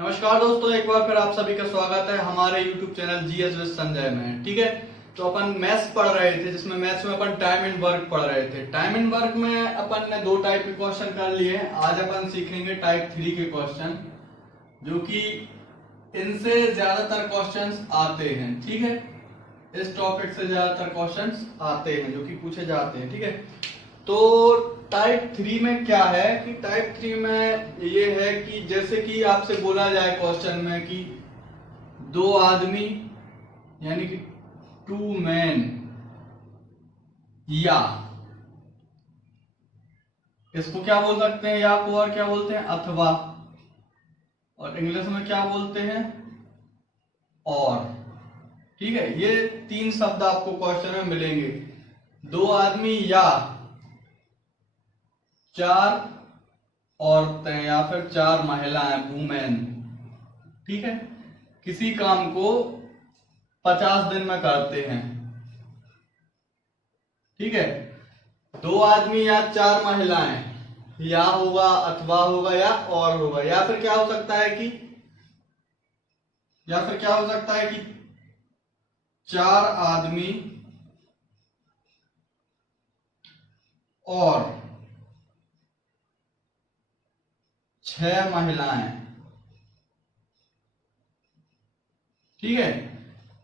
नमस्कार दोस्तों, एक बार फिर आप सभी का स्वागत है हमारे YouTube channel GS with Sanjay में। ठीक है, तो अपन मैथ्स पढ़ रहे थे, जिसमें मैथ्स में अपन टाइम एंड वर्क पढ़ रहे थे। टाइम एंड वर्क में अपन ने दो टाइप के क्वेश्चन कर लिए हैं। आज अपन सीखेंगे टाइप 3 के क्वेश्चन, जो कि इनसे ज्यादातर क्वेश्चंस आते हैं। ठीक है, इस टॉपिक से ज्यादातर क्वेश्चंस आते हैं जो कि पूछे जाते हैं। ठीक है, तो टाइप 3 में क्या है कि टाइप 3 में ये है कि जैसे कि आपसे बोला जाए क्वेश्चन में कि दो आदमी यानी कि टू मैन, या इसको क्या बोल सकते हैं, या को और क्या बोलते हैं, अथवा, और इंग्लिश में क्या बोलते हैं, और। ठीक है, ये तीन शब्द आपको क्वेश्चन में मिलेंगे। दो आदमी या चार औरतें या फिर चार महिलाएं, वुमेन। ठीक है, किसी काम को 50 दिन में करते हैं। ठीक है, दो आदमी या चार महिलाएं, या होगा, अथवा होगा, या और होगा, या फिर क्या हो सकता है कि चार आदमी और 6 महिलाएं। ठीक है,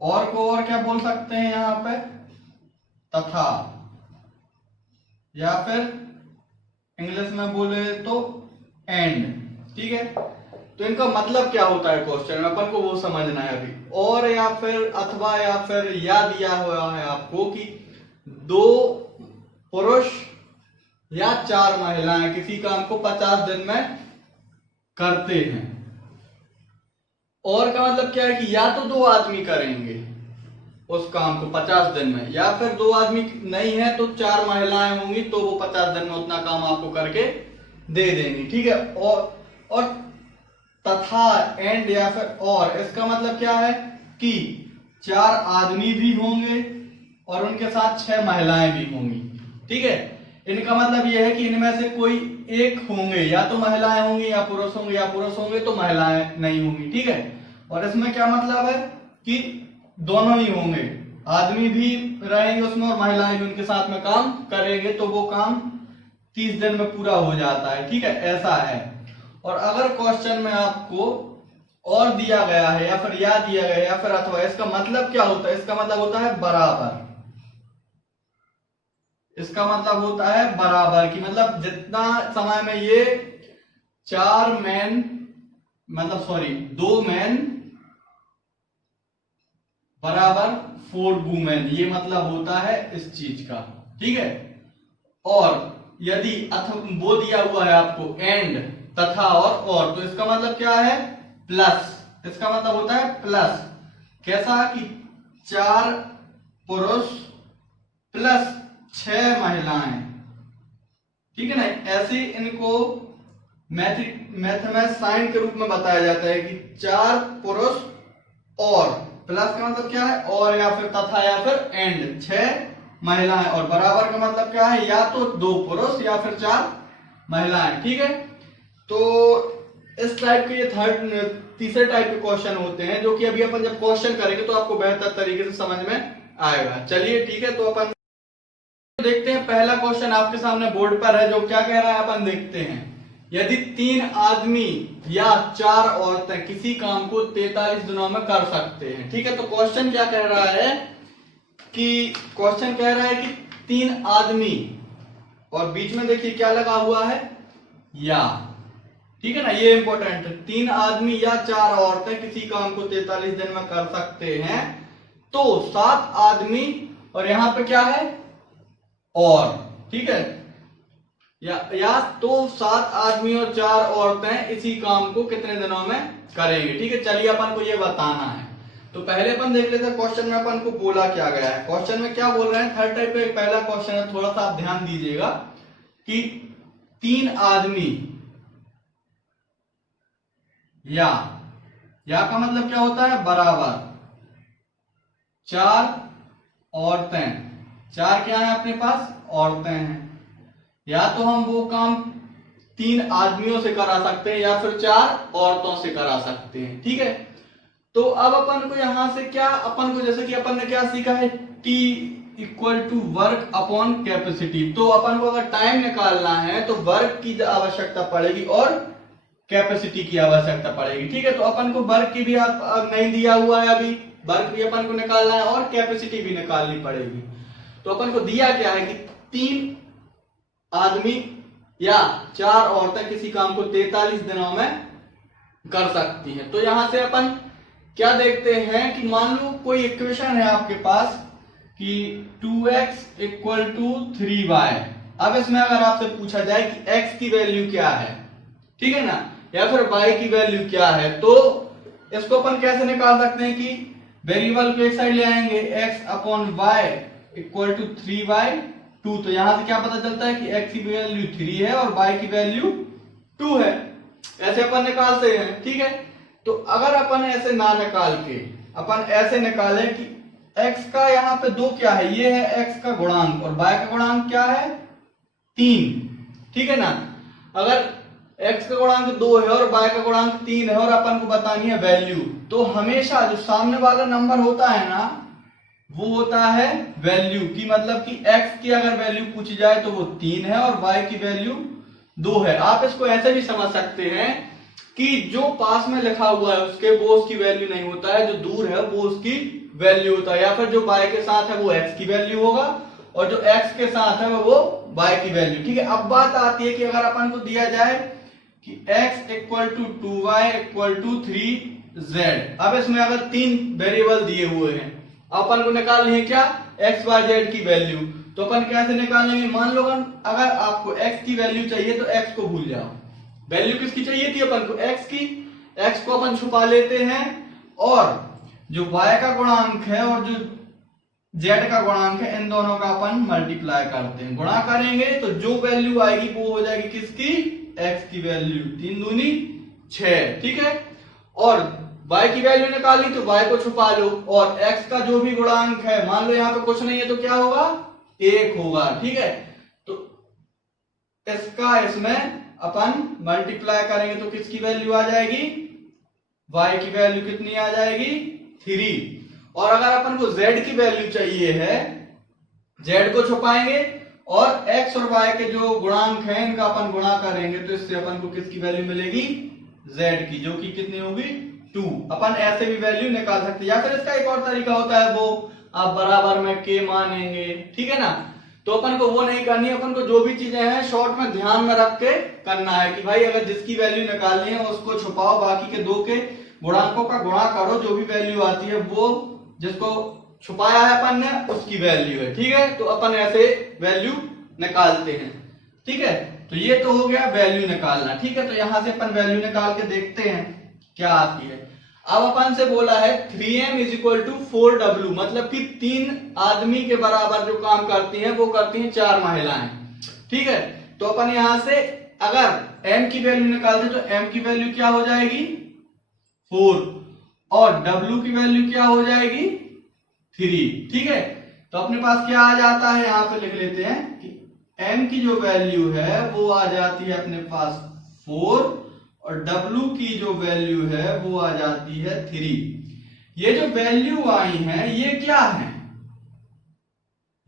और को और क्या बोल सकते हैं यहां पे, तथा, या फिर इंग्लिश में बोले तो एंड। ठीक है, तो इनका मतलब क्या होता है क्वेश्चन में, अपन को वो समझना है अभी। और या फिर अथवा या फिर या दिया हुआ है आपको कि दो पुरुष या चार महिलाएं किसी काम को 50 दिन में करते हैं। और का मतलब क्या है कि या तो दो आदमी करेंगे उस काम को 50 दिन में, या फिर दो आदमी नहीं है तो चार महिलाएं होंगी, तो वो 50 दिन में उतना काम आपको करके दे देंगी। ठीक है, और तथा, एंड या फिर और, इसका मतलब क्या है कि चार आदमी भी होंगे और उनके साथ 6 महिलाएं भी होंगी। ठीक है, इनका मतलब यह है कि इनमें से कोई एक होंगे, या तो महिलाएं होंगी या पुरुष होंगे, या पुरुष होंगे तो महिलाएं नहीं होंगी। ठीक है, और इसमें क्या मतलब है कि दोनों ही होंगे, आदमी भी रहेंगे उसमें और महिलाएं भी उनके साथ में काम करेंगे, तो वो काम 30 दिन में पूरा हो जाता है। ठीक है, ऐसा है। और अगर क्वेश्चन में आपको और दिया गया है या फिर या दिया गया है या फिर अथवा, इसका मतलब क्या होता है, इसका मतलब होता है बराबर। इसका मतलब होता है बराबर की मतलब जितना समय में ये चार मैन, मतलब सॉरी, दो मैन बराबर 4 वुमेन, ये मतलब होता है इस चीज का। ठीक है, और यदि वो दिया हुआ है आपको एंड, तथा और, तो इसका मतलब क्या है, प्लस। इसका मतलब होता है प्लस। कैसा कि 4 पुरुष प्लस 6 महिलाएं। ठीक है ना, ऐसे इनको मैथ में साइन के रूप में बताया जाता है कि 4 पुरुष और, प्लस का मतलब क्या है और, या फिर तथा, या फिर एंड, 6 महिलाएं, और बराबर का मतलब क्या है, या तो 2 पुरुष या फिर 4 महिलाएं। ठीक है, तो इस टाइप के ये तीसरे टाइप के क्वेश्चन होते हैं, जो कि अभी अपन जब क्वेश्चन करेंगे तो आपको बेहतर तरीके से समझ में आएगा। चलिए ठीक है, तो अपन देखते हैं। पहला क्वेश्चन आपके सामने बोर्ड पर है, जो क्या कह रहा है अपन देखते हैं। यदि 3 आदमी या 4 औरतें किसी काम को 43 दिनों में कर सकते हैं। ठीक है, तो क्वेश्चन क्या कह रहा है कि 3 आदमी, और बीच में देखिए क्या लगा हुआ है, या। ठीक है ना, ये इंपॉर्टेंट है। 3 आदमी या 4 औरतें किसी काम को 43 दिन में कर सकते हैं, तो 7 आदमी, और यहां पे क्या है, और। ठीक है, या तो 7 आदमी और 4 औरतें इसी काम को कितने दिनों में करेंगे। ठीक है, चलिए अपन को ये बताना है। तो पहले अपन देख लेते हैं क्वेश्चन में अपन को बोला क्या गया है। क्वेश्चन में क्या बोल रहे हैं, थर्ड टाइप का पहला क्वेश्चन है, थोड़ा सा आप ध्यान दीजिएगा कि 3 आदमी या का मतलब क्या होता है, बराबर, 4 औरतें, 4 क्या है अपने पास, औरतें हैं। या तो हम वो काम 3 आदमियों से करा सकते हैं या फिर 4 औरतों से करा सकते हैं। ठीक है, तो अब अपन को यहां से क्या, अपन को जैसे कि अपन ने क्या सीखा है, T equal to work upon capacity. तो अपन को अगर टाइम निकालना है तो वर्क की आवश्यकता पड़ेगी और कैपेसिटी की आवश्यकता पड़ेगी। ठीक है, तो अपन को वर्क की भी आप नहीं दिया हुआ है अभी, वर्क भी अपन को निकालना है और कैपेसिटी भी निकालनी पड़ेगी। तो अपन को दिया क्या है कि 3 आदमी या 4 औरतें किसी काम को 43 दिनों में कर सकती हैं। तो यहां से अपन क्या देखते हैं कि मान लो कोई इक्वेशन है आपके पास कि 2x इक्वल टू 3y। अब इसमें अगर आपसे पूछा जाए कि x की वैल्यू क्या है, ठीक है ना, या फिर y की वैल्यू क्या है, तो इसको अपन कैसे निकाल सकते हैं कि वेरिएबल को एक साइड ले आएंगे, x upon y equal to 3y2। तो यहां से क्या पता चलता है कि x की वैल्यू 3 है और y की वैल्यू 2 है। ऐसे अपन निकालते हैं। ठीक है, तो अगर अपन ऐसे ना निकाल के अपन ऐसे निकालें कि x का यहाँ पे 2 क्या है, ये है x का गुणांक और y का गुणांक क्या है 3। ठीक है ना, अगर x का गुणांक 2 है और y का गुणांक 3 है और अपन को बतानी है वैल्यू, तो हमेशा जो सामने वाला नंबर होता है ना वो होता है वैल्यू की, मतलब कि x की अगर वैल्यू पूछी जाए तो वो 3 है और y की वैल्यू 2 है। आप इसको ऐसे भी समझ सकते हैं कि जो पास में लिखा हुआ है वो उसकी वैल्यू नहीं होता है, जो दूर है वो उसकी वैल्यू होता है, या फिर जो y के साथ है वो x की वैल्यू होगा और जो x के साथ है वो y की वैल्यू। ठीक है, अब बात आती है कि अगर अपन को दिया जाए कि x equal to 2y equal to 3z। अब इसमें अगर 3 वेरिएबल दिए हुए हैं, अपन को निकालनी है क्या, x y z की वैल्यू। तो अपन कैसे निकालेंगे, मान लो अगर आपको x की वैल्यू चाहिए तो x को भूल जाओ, वैल्यू किसकी चाहिए थी अपन को, x की, x को अपन छुपा लेते हैं और जो y का गुणांक है और जो z का गुणांक है इन दोनों का अपन मल्टीप्लाई करते हैं, गुणा करेंगे तो जो वैल्यू आएगी वो हो जाएगी किसकी, x की वैल्यू, 3 दूनी 6। ठीक है, और y की वैल्यू निकाली तो y को छुपा लो और x का जो भी गुणांक है, मान लो यहाँ पे कुछ नहीं है तो क्या होगा, 1 होगा। ठीक है, तो इसका इसमें अपन मल्टीप्लाई करेंगे तो किसकी वैल्यू आ जाएगी, y की वैल्यू कितनी आ जाएगी 3। और अगर अपन को z की वैल्यू चाहिए है, z को छुपाएंगे और x और y के जो गुणांक हैं इनका अपन गुणा करेंगे तो इससे अपन को किसकी वैल्यू मिलेगी, z की, जो कि कितनी होगी 2। अपन ऐसे भी वैल्यू निकाल सकते हैं, या फिर इसका एक और तरीका होता है वो आप बराबर में k मानेंगे। ठीक है ना, तो अपन को वो नहीं करनी है, अपन को जो भी चीजें हैं शॉर्ट में ध्यान में रख के करना है कि भाई अगर जिसकी वैल्यू निकालनी है उसको छुपाओ, बाकी के 2 के गुणांकों का गुणा करो, जो भी वैल्यू आती है वो जिसको छुपाया है अपन ने उसकी वैल्यू है। ठीक है, तो अपन ऐसे वैल्यू निकालते हैं। ठीक है, तो ये तो हो गया वैल्यू निकालना। ठीक है, तो यहां से अपन वैल्यू निकाल के देखते हैं क्या आती है। अब अपन से बोला है 3m is equal to 4w, मतलब कि 3 आदमी के बराबर जो काम करती हैं वो करती हैं 4 महिलाएं। ठीक है, तो अपन यहां से अगर m की वैल्यू निकालते तो m की वैल्यू क्या हो जाएगी 4 और w की वैल्यू क्या हो जाएगी 3। ठीक है, तो अपने पास क्या आ जाता है, यहां पे लिख लेते हैं कि m की जो वैल्यू है वो आ जाती है अपने पास 4 और W की जो वैल्यू है वो आ जाती है 3। ये जो वैल्यू आई है ये क्या है,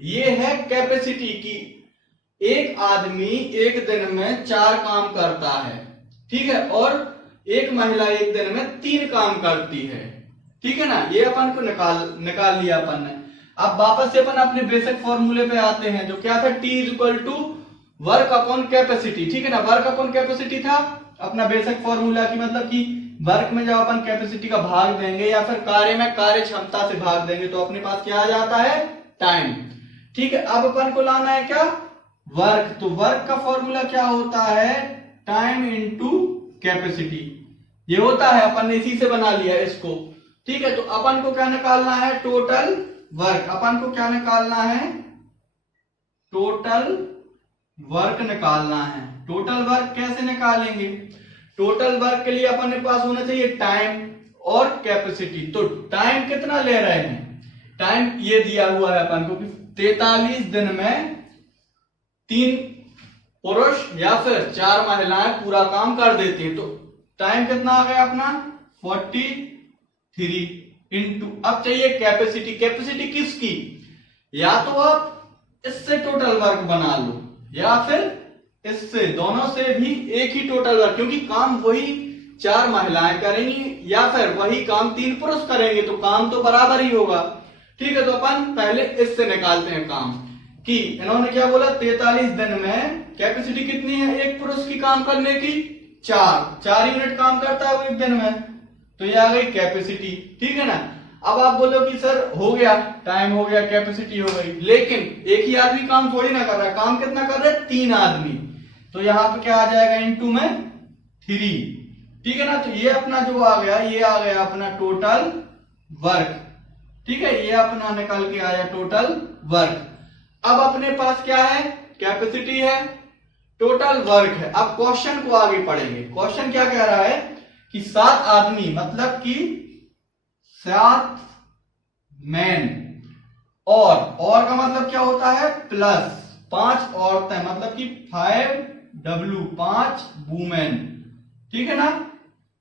ये है कैपेसिटी की। एक आदमी एक दिन में 4 काम करता है, ठीक है, और एक महिला एक दिन में 3 काम करती है। ठीक है ना, ये अपन को निकाल लिया अपन ने। अब वापस से अपन अपने बेसिक फॉर्मूले पे आते हैं, जो क्या था, T is equal to work upon capacity. ठीक है ना, वर्क अपॉन कैपेसिटी था अपना बेसिक फॉर्मूला की, मतलब कि वर्क में जब अपन कैपेसिटी का भाग देंगे या फिर कार्य में कार्य क्षमता से भाग देंगे तो अपने पास क्या आ जाता है, टाइम। ठीक है, अब अपन को लाना है क्या, वर्क। तो वर्क का फॉर्मूला क्या होता है, टाइम इनटू कैपेसिटी। ये होता है, अपन ने इसी से बना लिया इसको। ठीक है, तो अपन को क्या निकालना है, टोटल वर्क। अपन को क्या निकालना है, टोटल वर्क निकालना है। टोटल वर्क कैसे निकालेंगे, टोटल वर्क के लिए अपन के पास होना चाहिए टाइम और कैपेसिटी। तो टाइम कितना ले रहे हैं, टाइम ये दिया हुआ है अपन को कि 43 दिन में 3 पुरुष या फिर 4 महिलाएं पूरा काम कर देती हैं। तो टाइम कितना आ गया अपना 43 इंटू, अब चाहिए कैपेसिटी। कैपेसिटी किसकी? या तो आप इससे टोटल वर्क बना लो या फिर इससे, दोनों से भी एक ही टोटल वर्क, क्योंकि काम वही 4 महिलाएं करेंगी या फिर वही काम 3 पुरुष करेंगे, तो काम तो बराबर ही होगा। ठीक है, तो अपन पहले इससे निकालते हैं काम कि इन्होंने क्या बोला, 43 दिन में कैपेसिटी कितनी है एक पुरुष की काम करने की? 4 यूनिट काम करता है वो एक दिन में, तो ये आ गई कैपेसिटी। ठीक है ना। अब आप बोलो कि सर हो गया, टाइम हो गया, कैपेसिटी हो गई, लेकिन एक ही आदमी काम थोड़ी ना कर रहा है, काम कितना कर रहे हैं? 3 आदमी, तो यहां पे क्या आ जाएगा इनटू में 3। ठीक है ना। तो ये अपना जो आ गया, ये आ गया अपना टोटल वर्क। ठीक है, ये अपना निकल के आया टोटल वर्क। अब अपने पास क्या है? कैपेसिटी है, टोटल वर्क है। अब क्वेश्चन को आगे पढ़ेंगे। क्वेश्चन क्या कह रहा है कि 7 आदमी मतलब कि 7 मैन, और का मतलब क्या होता है? प्लस 5 औरतें मतलब कि 5W, 5 वुमेन। ठीक है ना।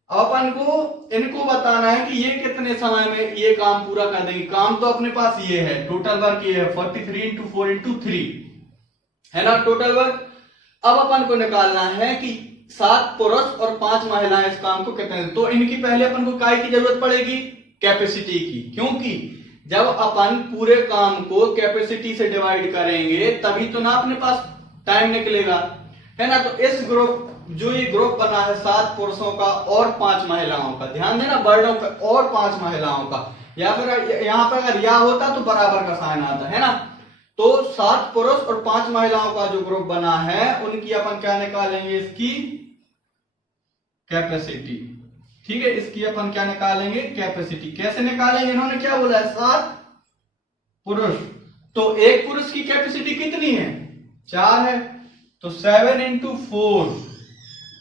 अपन को इनको बताना है कि ये कितने समय में ये काम पूरा कर देंगे। काम तो अपने पास ये है, टोटल वर्क ये है 43 इंटू 4 इंटू 3 है ना टोटल वर्क। अब अपन को निकालना है कि 7 पुरुष और 5 महिलाएं इस काम को कितने, तो इनकी पहले अपन को काय की जरूरत पड़ेगी? कैपेसिटी की, क्योंकि जब अपन पूरे काम को कैपेसिटी से डिवाइड करेंगे तभी तो ना अपने पास टाइम निकलेगा, है ना। तो इस ग्रुप, जो ये ग्रुप बना है 7 पुरुषों का और 5 महिलाओं का, ध्यान देना वर्डों पे, और 5 महिलाओं का, या फिर यहां पर अगर या होता तो बराबर का साइन आता, है ना। तो 7 पुरुष और 5 महिलाओं का जो ग्रुप बना है उनकी अपन क्या निकालेंगे? इसकी कैपेसिटी। ठीक है, इसकी अपन क्या निकालेंगे? कैपेसिटी। कैसे निकालेंगे? इन्होंने क्या बोला है? 7 पुरुष, तो एक पुरुष की कैपेसिटी कितनी है? 4 है, तो 7 इंटू 4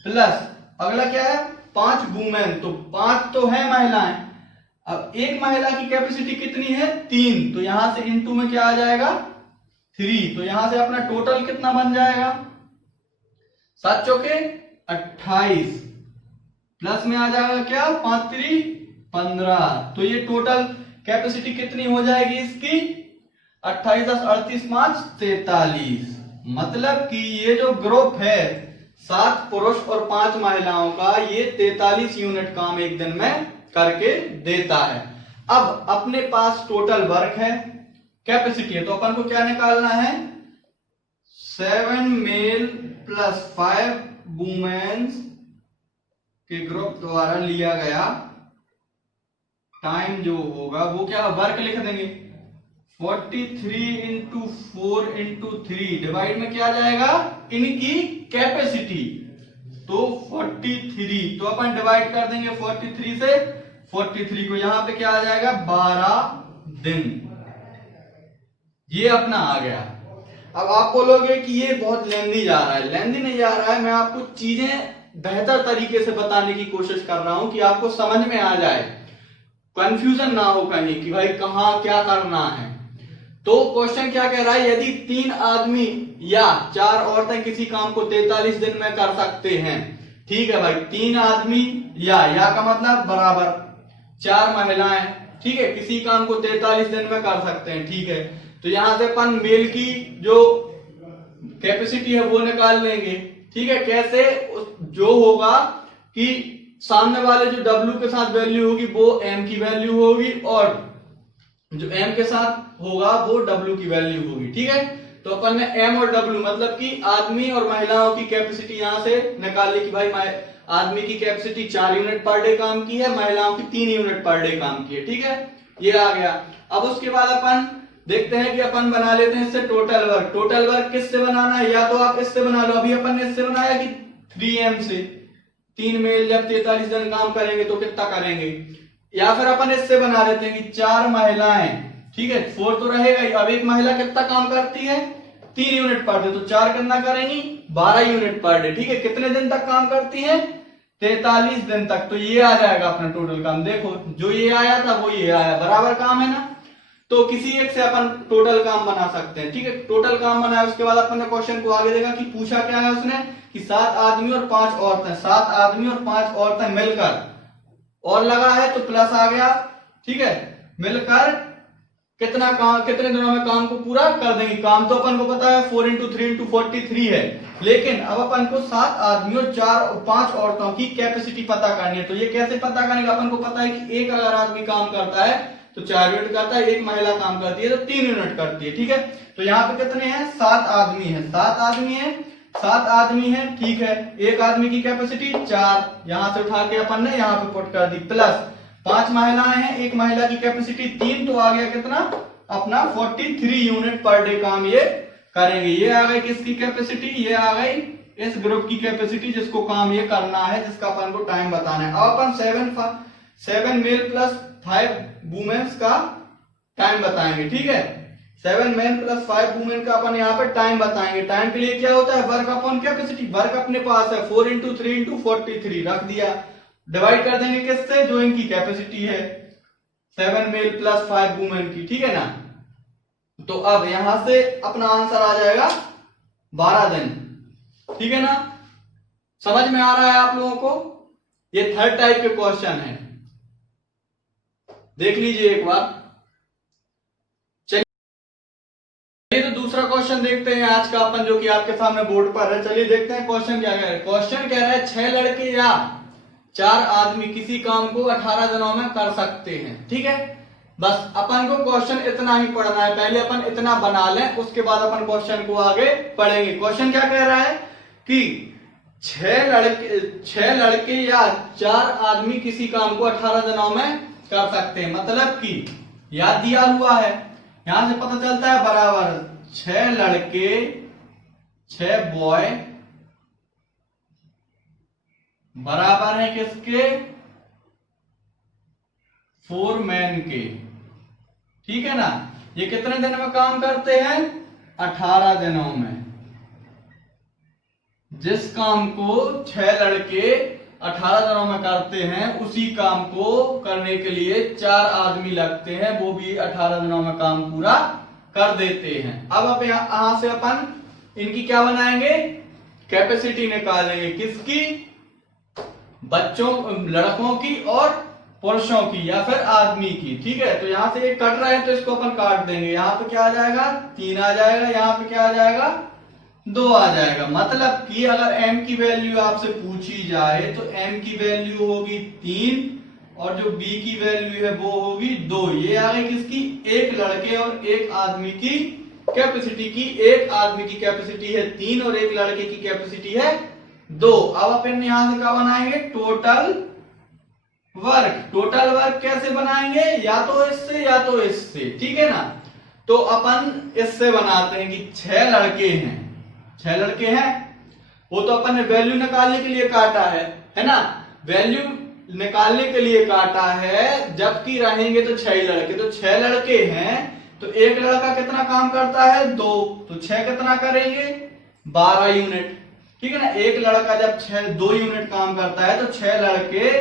प्लस अगला क्या है? 5 वुमेन, तो 5 तो है महिलाएं। अब एक महिला की कैपेसिटी कितनी है? 3, तो यहां से इंटू में क्या आ जाएगा? 3, तो यहां से अपना टोटल कितना बन जाएगा? 7 चौके 28 प्लस में आ जाएगा क्या? 5 3 15, तो ये टोटल कैपेसिटी कितनी हो जाएगी इसकी? 28 10 38 5 43। मतलब कि ये जो ग्रुप है 7 पुरुष और 5 महिलाओं का, ये 43 यूनिट काम एक दिन में करके देता है। अब अपने पास टोटल वर्क है, कैपेसिटी है, तो अपन को क्या निकालना है? 7 मेल प्लस 5 वुमेन्स के ग्रुप द्वारा लिया गया टाइम जो होगा वो क्या वर्क लिख देंगे। 43 इंटू 4 इंटू 3 डिवाइड में क्या आ जाएगा? इनकी कैपेसिटी, तो 43, तो अपन डिवाइड कर देंगे 43 से। 43 को यहां पे क्या आ जाएगा? 12 दिन। ये अपना आ गया। अब आप बोलोगे कि ये बहुत लेंदी जा रहा है। लेंदी नहीं जा रहा है, मैं आपको चीजें बेहतर तरीके से बताने की कोशिश कर रहा हूं कि आपको समझ में आ जाए, कंफ्यूजन ना हो कहीं कि भाई कहां क्या करना है। तो क्वेश्चन क्या कह रहा है? यदि 3 आदमी या 4 औरतें किसी काम को 43 दिन में कर सकते हैं, ठीक है भाई, 3 आदमी या का मतलब बराबर 4 महिलाएं, ठीक है, किसी काम को 43 दिन में कर सकते हैं, ठीक है। तो यहां से अपन मेल की जो कैपेसिटी है वो निकाल लेंगे, ठीक है। कैसे? जो होगा कि सामने वाले जो W के साथ वैल्यू होगी वो M की वैल्यू होगी, और जो M के साथ होगा वो W की वैल्यू होगी, ठीक है। तो अपन ने M और W मतलब कि आदमी और महिलाओं की कैपेसिटी यहां से निकाल ली कि भाई आदमी की कैपेसिटी 4 यूनिट पर डे काम की है, महिलाओं की 3 यूनिट पर डे काम की है, ठीक है। ये आ गया। अब उसके बाद अपन देखते हैं कि अपन बना लेते हैं इससे टोटल वर्क। टोटल वर्क किससे बनाना है? या तो आप इससे बना लो, अभी अपन ने इससे बनाया कि 3M से, 3 मेल जब 43 दिन काम करेंगे तो कितना करेंगे, या फिर अपन इससे बना लेते हैं कि 4 महिलाएं, ठीक है, 4 तो रहेगा ही। अब एक महिला कितना काम करती है? 3 यूनिट पर डे, तो 4 कितना करेंगी? 12 यूनिट पर डे, ठीक है। कितने दिन तक काम करती है? 43 दिन तक। तो ये आ जाएगा अपना टोटल काम। देखो जो ये आया था वो ये आया, बराबर काम है ना। तो किसी एक से अपन टोटल काम बना सकते हैं। ठीक है, टोटल काम बनाया, उसके बाद अपन ने क्वेश्चन को आगे देखा कि पूछा क्या है उसने कि 7 आदमी और 5 औरतें, 7 आदमी और 5 औरतें मिलकर, और लगा है तो प्लस आ गया, ठीक है, मिलकर कितना काम, कितने दिनों में काम को पूरा कर देंगे। काम तो अपन को पता है 4 × 3 × 43 है, लेकिन अब अपन को 7 आदमी और 5 औरतों की कैपेसिटी पता करनी है। तो ये कैसे पता करेंगे, अपन को पता है कि एक अगर आदमी काम करता है तो 4 यूनिट करता है, एक महिला काम करती है तो 3 यूनिट करती है। ठीक है, तो यहाँ पे कितने हैं, 7 आदमी है, 7 आदमी है, 7 आदमी है, ठीक है, एक आदमी की कैपेसिटी 4, यहां से उठा के अपन ने यहाँ पे पुट कर दी, प्लस 5 महिलाएं हैं, एक महिला की कैपेसिटी 3, तो आ गया कितना अपना 43 यूनिट पर डे काम ये करेंगे। ये आ गई किसकी कैपेसिटी, ये आ गई इस ग्रुप की कैपेसिटी जिसको काम ये करना है, जिसका अपन को टाइम बताना है। अब अपन 7 मेल प्लस 5 वुमेन्स का टाइम बताएंगे। ठीक है, 7 मेन प्लस 5 वुमेन का अपन यहाँ पे टाइम बताएंगे। टाइम के लिए क्या होता है, वर्क अपॉन कैपेसिटी, वर्क अपने पास है 4 × 3 × 43 रख दिया, डिवाइड कर देंगे किससे, जो इनकी कैपेसिटी है 7 मेल प्लस 5 वुमेन की। ठीक है ना, तो अब यहां से अपना आंसर आ जाएगा 12 दिन। ठीक है ना, समझ में आ रहा है आप लोगों को, ये थर्ड टाइप के क्वेश्चन है, देख लीजिए एक बार। चलिए तो दूसरा क्वेश्चन देखते हैं आज का अपन, जो कि आपके सामने बोर्ड पर है। चलिए देखते हैं क्वेश्चन क्या कह रहा है। क्वेश्चन कह रहा है 6 लड़के या 4 आदमी किसी काम को 18 दिनों में कर सकते हैं। ठीक है, बस अपन को क्वेश्चन इतना ही पढ़ना है, पहले अपन इतना बना लें, उसके बाद अपन क्वेश्चन को आगे पढ़ेंगे। क्वेश्चन क्या कह रहा है कि 6 लड़के या 4 आदमी किसी काम को 18 दिनों में कर सकते हैं। मतलब कि याद दिया हुआ है, यहां से पता चलता है बराबर 6 लड़के 6 बॉय बराबर है किसके, 4 मैन के। ठीक है ना, ये कितने दिन में काम करते हैं, 18 दिनों में। जिस काम को 6 लड़के 18 दिनों में करते हैं, उसी काम को करने के लिए 4 आदमी लगते हैं, वो भी 18 दिनों में काम पूरा कर देते हैं। अब यहां से अपन इनकी क्या बनाएंगे, कैपेसिटी निकालेंगे, किसकी, बच्चों, लड़कों की और पुरुषों की या फिर आदमी की। ठीक है, तो यहां से एक कट रहा है तो इसको अपन काट देंगे, यहां पे क्या आ जाएगा 3 आ जाएगा, यहां पे क्या आ जाएगा 2 आ जाएगा। मतलब कि अगर m की वैल्यू आपसे पूछी जाए तो m की वैल्यू होगी 3 और जो b की वैल्यू है वो होगी 2। ये आ गई किसकी, एक लड़के और एक आदमी की कैपेसिटी की। एक आदमी की कैपेसिटी है 3 और एक लड़के की कैपेसिटी है 2। अब अपन यहां से क्या बनाएंगे, टोटल वर्क। टोटल वर्क कैसे बनाएंगे, या तो इससे या तो इससे। ठीक है ना, तो अपन इससे बनाते हैं कि 6 लड़के हैं, 6 लड़के हैं, वो तो अपन ने वैल्यू निकालने के लिए काटा है ना, वैल्यू निकालने के लिए काटा है, जबकि रहेंगे तो 6 लड़के। तो 6 लड़के हैं तो एक लड़का कितना काम करता है, 2, तो 6 कितना करेंगे 12 यूनिट। ठीक है ना, एक लड़का जब 2 यूनिट काम करता है तो 6 लड़के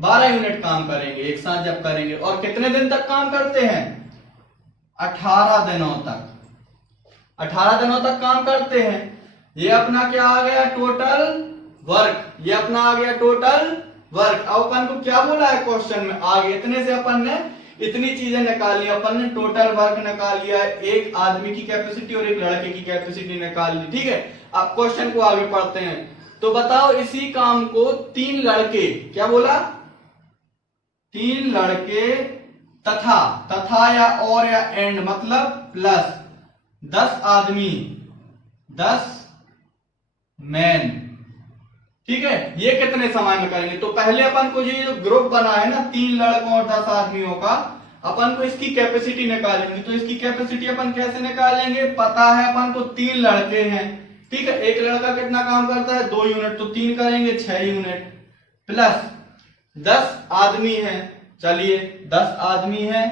12 यूनिट काम करेंगे एक साथ जब करेंगे। और कितने दिन तक काम करते हैं, 18 दिनों तक, 18 दिनों तक काम करते हैं। ये अपना क्या आ गया, टोटल वर्क, ये अपना आ गया टोटल वर्क। अब अपन को क्या बोला है क्वेश्चन में, आगे इतने से अपन ने इतनी चीजें निकाली, अपन ने टोटल वर्क निकाल लिया, एक आदमी की कैपेसिटी और एक लड़के की कैपेसिटी निकाल ली। ठीक है, अब क्वेश्चन को आगे पढ़ते हैं। तो बताओ इसी काम को 3 लड़के, क्या बोला, 3 लड़के तथा या और या एंड मतलब प्लस 10 आदमी 10 मैन। ठीक है, ये कितने समय में करेंगे, तो पहले अपन को ये जो ग्रुप बना है ना 3 लड़कों और 10 आदमियों का, अपन को इसकी कैपेसिटी निकालेंगे। तो इसकी कैपेसिटी अपन कैसे निकालेंगे, पता है अपन को 3 लड़के हैं। ठीक है, एक लड़का कितना काम करता है 2 यूनिट, तो 3 करेंगे 6 यूनिट, प्लस 10 आदमी है, चलिए 10 आदमी है,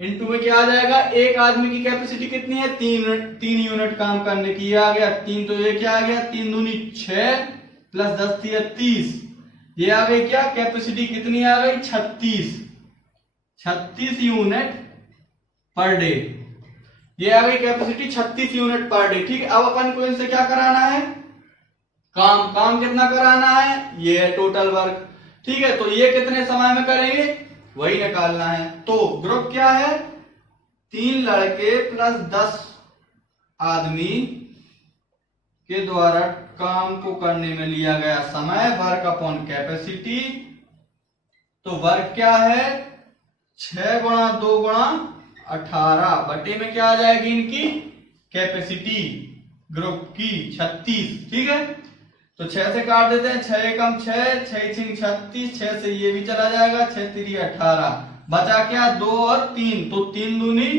इनटू में क्या आ जाएगा, एक आदमी की कैपेसिटी कितनी है 3 यूनिट काम करने की, ये आ गया 3, तो ये क्या आ गया 3 दूनी 6 प्लस 10 थी 30, ये आ गई क्या कैपेसिटी कितनी आ गई 36 यूनिट पर डे। ये आ गई कैपेसिटी 36 यूनिट पर डे। ठीक है, अब अपन को इनसे क्या कराना है, काम कितना कराना है, ये है टोटल वर्क। ठीक है, तो ये कितने समय में करेंगे वही निकालना है। तो ग्रुप क्या है, 3 लड़के प्लस 10 आदमी के द्वारा काम को करने में लिया गया समय, वर्क अपॉन कैपेसिटी। तो वर्क क्या है, 6 गुणा 2 गुणा 18 बटे में क्या आ जाएगी इनकी कैपेसिटी ग्रुप की 36। ठीक है, तो 6 से काट देते हैं, 6 एकम 6, 6 छिंग 36, 6 से ये भी चला जाएगा, 6 3 18, बचा क्या 2 और 3, तो 3 दूनी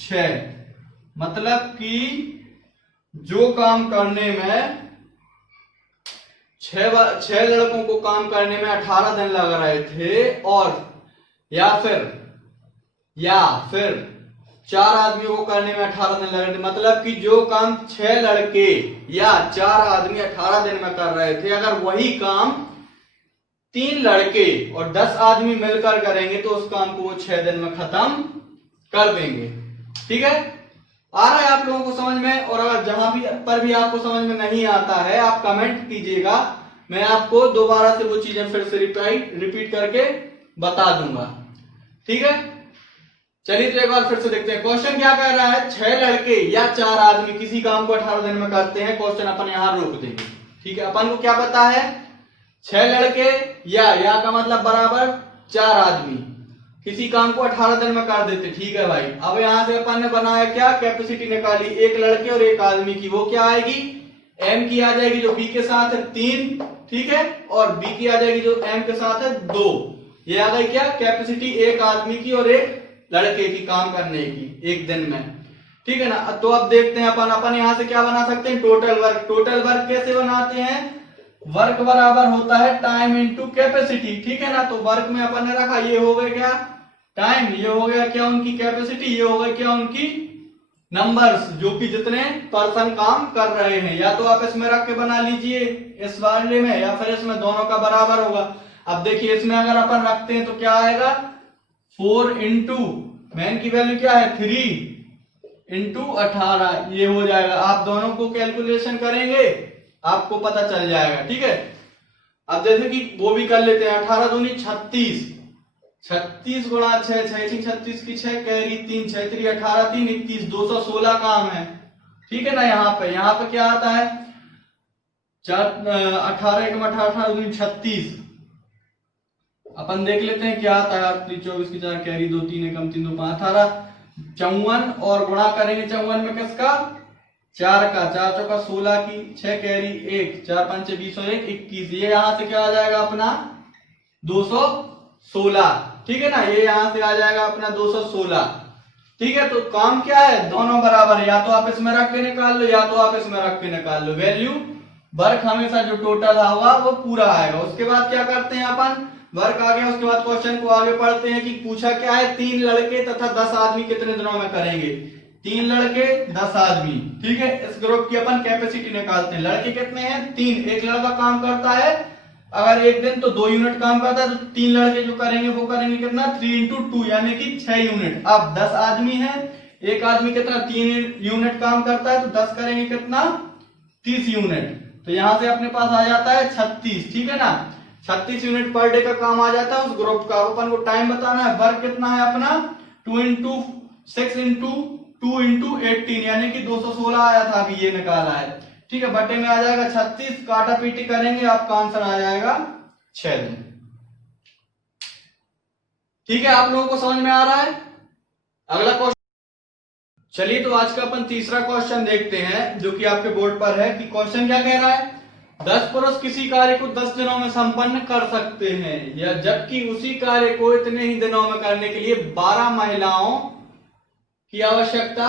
6। मतलब कि जो काम करने में 6 लड़कों को काम करने में 18 दिन लग रहे थे, और या फिर 4 आदमियों को करने में 18 दिन लग रहे थे, मतलब कि जो काम 6 लड़के या 4 आदमी 18 दिन में कर रहे थे, अगर वही काम 3 लड़के और 10 आदमी मिलकर करेंगे तो उस काम को वो 6 दिन में खत्म कर देंगे। ठीक है, आ रहा है आप लोगों को समझ में? और अगर जहां भी आपको समझ में नहीं आता है आप कमेंट कीजिएगा, मैं आपको दोबारा से वो चीजें फिर से रिपीट करके बता दूंगा। ठीक है, चलिए तो एक बार फिर से देखते हैं क्वेश्चन क्या कह रहा है। 6 लड़के या 4 आदमी किसी काम को 18 दिन में करते हैं। क्वेश्चन अपन यहां रोक देंगे। ठीक है, अपन को क्या पता है, 6 लड़के या का मतलब बराबर 4 आदमी किसी काम को 18 दिन में कर देते। ठीक है भाई, अब यहां से अपन ने बनाया क्या, कैपेसिटी निकाली, 1 लड़के और 1 आदमी की, वो क्या आएगी, m की आ जाएगी जो b के साथ है 3। ठीक है, और b की आ जाएगी जो m के साथ है 2। ये आ गई क्या, कैपेसिटी 1 आदमी की और 1 लड़के की काम करने की 1 दिन में। ठीक है ना, तो अब देखते हैं अपन यहां से क्या बना सकते हैं, टोटल वर्क। टोटल वर्क कैसे बनाते हैं, वर्क बराबर होता है टाइम इनटू कैपेसिटी। ठीक है ना, तो वर्क में अपन ने रखा, ये हो गया क्या टाइम, ये हो गया क्या उनकी कैपेसिटी, ये हो गया क्या उनकी नंबर्स, जो कि जितने पर्सन काम कर रहे हैं। या तो आप इसमें रख के बना लीजिए इस वाले में, या फिर इसमें दोनों का बराबर होगा। अब देखिए इसमें अगर अपन रखते हैं तो क्या आएगा, 4 इंटू मैन की वैल्यू क्या है 3 इंटू 18, ये हो जाएगा। आप दोनों को कैलकुलेशन करेंगे आपको पता चल जाएगा। ठीक है, अब जैसे कि वो भी कर लेते हैं, 18 दूनी 36, 36 गुणा 6, 6 36 की 6 कैरी 3, 6 3 18, 3 21, 216 काम है। ठीक है ना, यहाँ पे क्या आता है, 18 1 18 दूनी 36। अपन देख लेते हैं क्या आता है, 24 की 4 कैरी 2 3 एकम 3 2 5 18, 54 और गुणा करेंगे 54 में किसका, 4 का, 4 चौका 16 की 6 कैरी 1, 4 5 20 और 1 21। ये यहां से क्या आ जाएगा अपना 216। ठीक है ना, ये यहां से आ जाएगा अपना 216। ठीक है, तो काम क्या है, दोनों बराबर है, या तो आप इसमें रख के निकाल लो या तो आप इसमें रख के निकाल लो। वैल्यू वर्क हमेशा जो टोटल होगा वो पूरा आएगा। उसके बाद क्या करते हैं अपन, वर्क आ गया, उसके बाद क्वेश्चन को आगे पढ़ते हैं कि पूछा क्या है, 3 लड़के तथा 10 आदमी कितने दिनों में करेंगे, 3 लड़के 10 आदमी। ठीक है, इस ग्रुप की अपन कैपेसिटी निकालते हैं। लड़के कितने हैं 3, एक लड़का काम करता है अगर 1 दिन तो 2 यूनिट काम करता है, तो 3 लड़के जो करेंगे वो करेंगे कितना 3 इंटू 2 यानी कि 6 यूनिट। अब 10 आदमी है, एक आदमी कितना 3 यूनिट काम करता है, तो 10 करेंगे कितना 30 यूनिट। तो यहां से अपने पास आ जाता है 36। ठीक है ना, 36 यूनिट पर डे का काम आ जाता है उस ग्रुप का। अपन को टाइम बताना है, वर्क कितना है अपना 2 इंटू 6 इंटू 2 इंटू 18 यानी कि 216 आया था, अभी ये निकाला है। ठीक है, बटे में आ जाएगा 36, काटा पीटी करेंगे आपका आंसर आ जाएगा 6 दिन। ठीक है, आप लोगों को समझ में आ रहा है। अगला क्वेश्चन, चलिए तो आज का अपन तीसरा क्वेश्चन देखते हैं जो कि आपके बोर्ड पर है। कि क्वेश्चन क्या कह रहा है, 10 पुरुष किसी कार्य को 10 दिनों में संपन्न कर सकते हैं, या जबकि उसी कार्य को इतने ही दिनों में करने के लिए 12 महिलाओं की आवश्यकता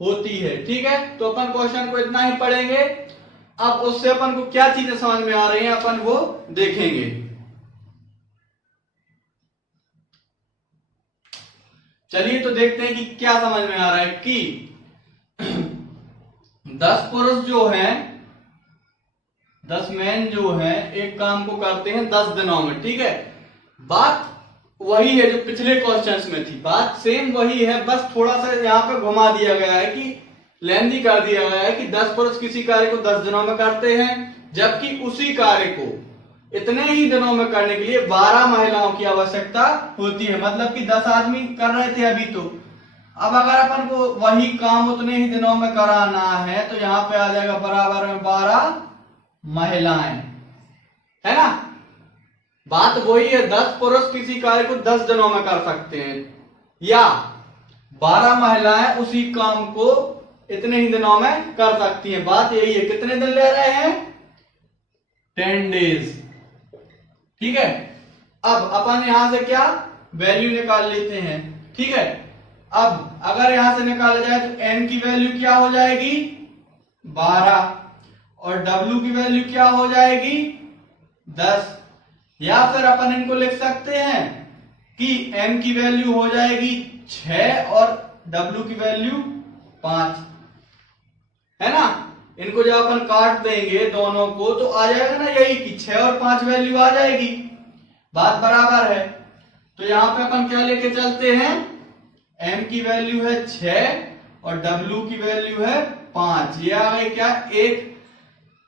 होती है। ठीक है, तो अपन क्वेश्चन को इतना ही पढ़ेंगे। अब उससे अपन को क्या चीजें समझ में आ रही हैं अपन वो देखेंगे। चलिए तो देखते हैं कि क्या समझ में आ रहा है। कि 10 पुरुष जो हैं, 10 मैन जो हैं एक काम को करते हैं 10 दिनों में। ठीक है, बात वही है जो पिछले क्वेश्चंस में थी, बात सेम वही है, बस थोड़ा सा यहाँ पे घुमा दिया गया है कि लेंदी कर दिया गया है कि 10 पुरुष किसी कार्य को 10 दिनों में करते हैं, जबकि उसी कार्य को इतने ही दिनों में करने के लिए 12 महिलाओं की आवश्यकता होती है। मतलब कि 10 आदमी कर रहे थे अभी, तो अब अगर अपन को वही काम उतने ही दिनों में कराना है तो यहाँ पे आ जाएगा बराबर में 12 महिलाएं, है ना। बात वही है, 10 पुरुष किसी कार्य को 10 दिनों में कर सकते हैं, या 12 महिलाएं उसी काम को इतने ही दिनों में कर सकती हैं। बात यही है, कितने दिन ले रहे हैं, 10 डेज। ठीक है, अब अपन यहां से क्या वैल्यू निकाल लेते हैं। ठीक है, अब अगर यहां से निकाला जाए तो n की वैल्यू क्या हो जाएगी 12 और w की वैल्यू क्या हो जाएगी 10, या फिर अपन इनको लिख सकते हैं कि m की वैल्यू हो जाएगी 6 और w की वैल्यू 5, है ना। इनको जब अपन काट देंगे दोनों को तो आ जाएगा ना यही कि 6 और 5 वैल्यू आ जाएगी, बात बराबर है। तो यहां पे अपन क्या लेके चलते हैं, m की वैल्यू है 6 और w की वैल्यू है 5, ये आ गई क्या एक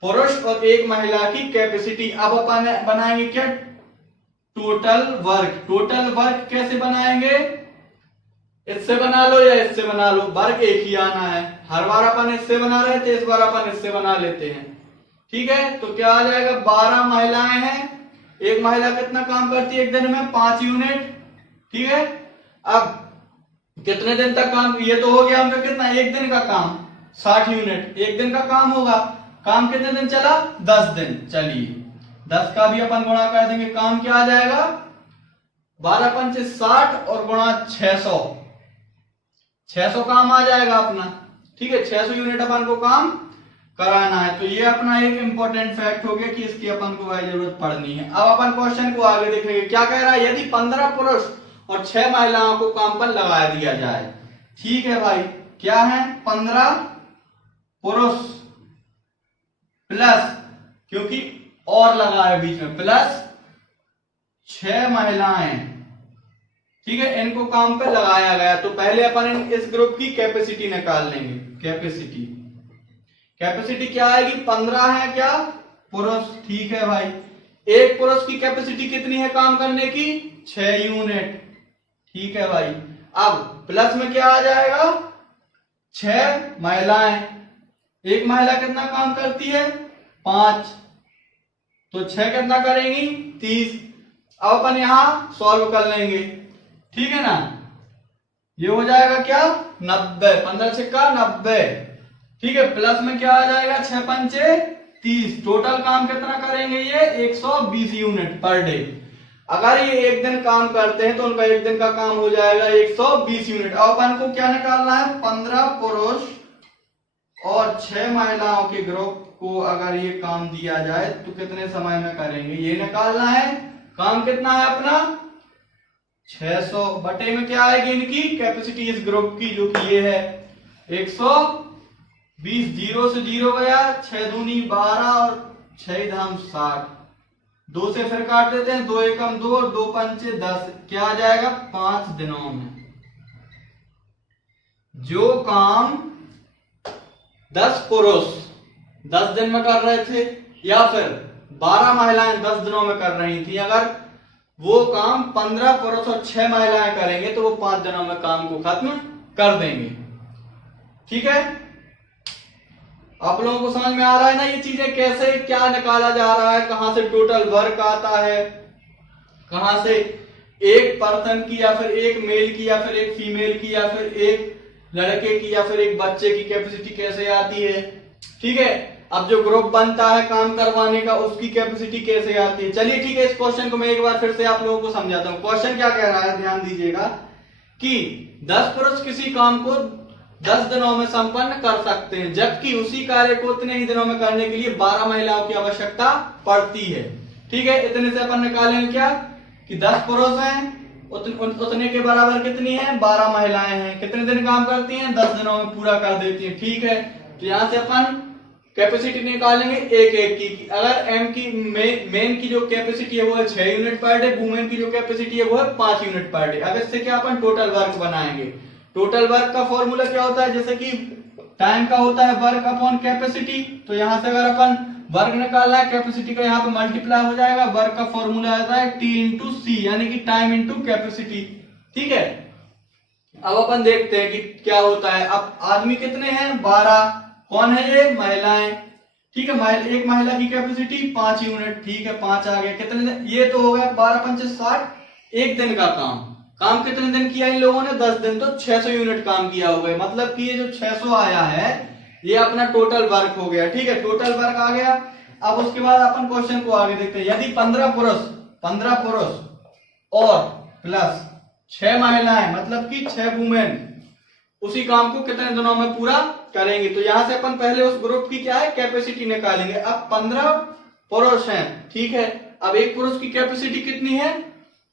पुरुष और एक महिला की कैपेसिटी। अब अपन बनाएंगे क्या टोटल वर्क। टोटल वर्क कैसे बनाएंगे, इससे बना लो या इससे बना लो, वर्क एक ही आना है। हर बार अपन इससे बना रहे थे, इस बार अपन इससे बना लेते हैं। ठीक है, तो क्या आ जाएगा 12 महिलाएं हैं, एक महिला कितना काम करती है एक दिन में 5 यूनिट। ठीक है, अब कितने दिन तक काम, ये तो हो गया उनका कितना एक दिन का काम 60 यूनिट एक दिन का काम होगा। काम कितने दिन चला 10 दिन, चलिए 10 का भी अपन गुणा कर देंगे, काम क्या आ जाएगा 12 पंचे 60 और गुणा 600 काम आ जाएगा अपना। ठीक है, 600 यूनिट अपन को काम कराना है। तो ये अपना एक इंपॉर्टेंट फैक्ट हो गया कि इसकी अपन को भाई जरूरत पड़नी है। अब अपन क्वेश्चन को आगे देखेंगे, क्या कह रहा है, यदि 15 पुरुष और 6 महिलाओं को काम पर लगा दिया जाए। ठीक है भाई, क्या है 15 पुरुष प्लस, क्योंकि और लगा है बीच में, प्लस 6 महिलाएं। ठीक है, इनको काम पे लगाया गया। तो पहले अपन इस ग्रुप की कैपेसिटी निकाल लेंगे। कैपेसिटी क्या आएगी 15 है क्या पुरुष। ठीक है भाई, एक पुरुष की कैपेसिटी कितनी है काम करने की 6 यूनिट। ठीक है भाई, अब प्लस में क्या आ जाएगा 6 महिलाएं, एक महिला कितना काम करती है 5, तो 6 कितना करेंगी 30। अब अपन यहां सॉल्व कर लेंगे, ठीक है ना। ये हो जाएगा क्या 90, 15 छक्का 90। ठीक है, प्लस में क्या आ जाएगा 6 पंचे 30। टोटल काम कितना करेंगे ये 120 यूनिट पर डे। अगर ये एक दिन काम करते हैं तो उनका एक दिन का काम हो जाएगा 120 यूनिट। अब अपन को क्या निकालना है 15 पुरुष और 6 महिलाओं के ग्रुप को अगर ये काम दिया जाए तो कितने समय में करेंगे ये निकालना है। काम कितना है अपना 600 बटे में क्या आएगी इनकी कैपेसिटी इस ग्रुप की, जो कि ये है 120। 0 से 0 गया, 6 दूनी 12 और 6 धाम 60। 2 से फिर काट देते हैं, 2 एकम 2 और 2 पंचे 10। क्या आ जाएगा 5 दिनों में। जो काम 10 पुरुष 10 दिन में कर रहे थे या फिर 12 महिलाएं 10 दिनों में कर रही थी, अगर वो काम 15 पुरुष और 6 महिलाएं करेंगे तो वो 5 दिनों में काम को खत्म कर देंगे। ठीक है, आप लोगों को समझ में आ रहा है ना ये चीजें कैसे क्या निकाला जा रहा है, कहां से टोटल वर्क आता है, कहां से एक पर्सन की या फिर एक मेल की या फिर एक फीमेल की या फिर एक लड़के की या फिर एक बच्चे की कैपेसिटी कैसे आती है। ठीक है, अब जो ग्रुप बनता है काम करवाने का उसकी कैपेसिटी कैसे आती है। चलिए ठीक है, इस क्वेश्चन को मैं एक बार फिर से आप लोगों को समझाता हूं। क्वेश्चन क्या कह रहा है ध्यान दीजिएगा कि 10 पुरुष किसी काम को 10 दिनों में संपन्न कर सकते हैं, जबकि उसी कार्य को उतने ही दिनों में करने के लिए 12 महिलाओं की आवश्यकता पड़ती है। ठीक है, इतने से अपन निकालेंगे क्या कि 10 पुरुष हैं उतने के बराबर कितनी है 12 महिलाएं हैं। कितने दिन काम करती हैं 10 दिनों में पूरा कर देती हैं। ठीक है, तो यहां से अपन कैपेसिटी निकालेंगे एक एक की। अगर एम की मेन की जो कैपेसिटी है वो है 6 यूनिट पर डे, वुमेन की जो कैपेसिटी है वो है 5 यूनिट पर डे। अब इससे क्या अपन टोटल वर्क बनाएंगे। टोटल वर्क का फॉर्मूला क्या होता है, जैसे कि टाइम का होता है वर्क अपॉन कैपेसिटी, तो यहां से अगर अपन वर्क निकालना है कैपेसिटी का यहाँ पे मल्टीप्लाई हो जाएगा। वर्क का फॉर्मूला आता है T इंटू सी, यानी कि टाइम इंटू कैपेसिटी। ठीक है, अब अपन देखते हैं कि क्या होता है। अब आदमी कितने हैं, 12। कौन है ये, महिलाएं। ठीक है, एक महिला की कैपेसिटी 5 यूनिट। ठीक है, 5 आ गया। कितने दिन, ये तो हो गया 12 पंचे 60, एक दिन का काम कितने दिन किया इन लोगों ने, 10 दिन, तो 600 यूनिट काम किया हो गया। मतलब कि ये जो 600 आया है ये अपना टोटल वर्क हो गया। ठीक है, टोटल वर्क आ गया। अब उसके बाद अपन क्वेश्चन को आगे देखते हैं। यदि 15 पुरुष और प्लस 6 महिलाएं, मतलब कि 6 वुमेन उसी काम को कितने दिनों में पूरा करेंगे। तो यहां से अपन पहले उस ग्रुप की क्या है, कैपेसिटी निकालेंगे। अब 15 पुरुष हैं। ठीक है, अब एक पुरुष की कैपेसिटी कितनी है,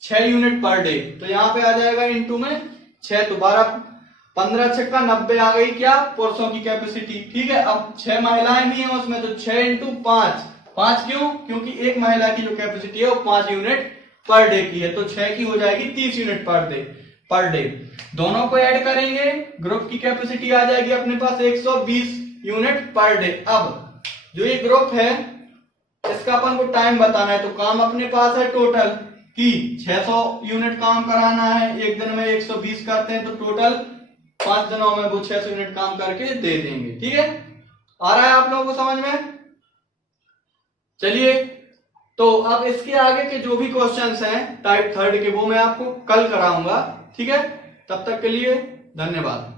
6 यूनिट पर डे। तो यहाँ पे आ जाएगा इंटू में 6, तो 12 15 छक्का 90 आ गई क्या, पुरुषों की कैपेसिटी। ठीक है, अब 6 महिलाएं भी हैं उसमें, तो 6 इंटू 5 क्यों, क्योंकि एक महिला की जो कैपेसिटी है वो 5 यूनिट पर डे की है, तो 6 की हो जाएगी 30 यूनिट पर डे। दोनों को ऐड करेंगे, ग्रुप की कैपेसिटी आ जाएगी अपने पास 120 यूनिट पर डे। अब जो ये ग्रुप है इसका अपन को टाइम बताना है, तो काम अपने पास है टोटल कि 600 यूनिट काम कराना है, एक दिन में 120 करते हैं, तो टोटल 5 दिनों में वो 600 यूनिट काम करके दे देंगे। ठीक है, आ रहा है आप लोगों को समझ में। चलिए, तो अब इसके आगे के जो भी क्वेश्चंस हैं टाइप 3 के, वो मैं आपको कल कराऊंगा। ठीक है, तब तक के लिए धन्यवाद।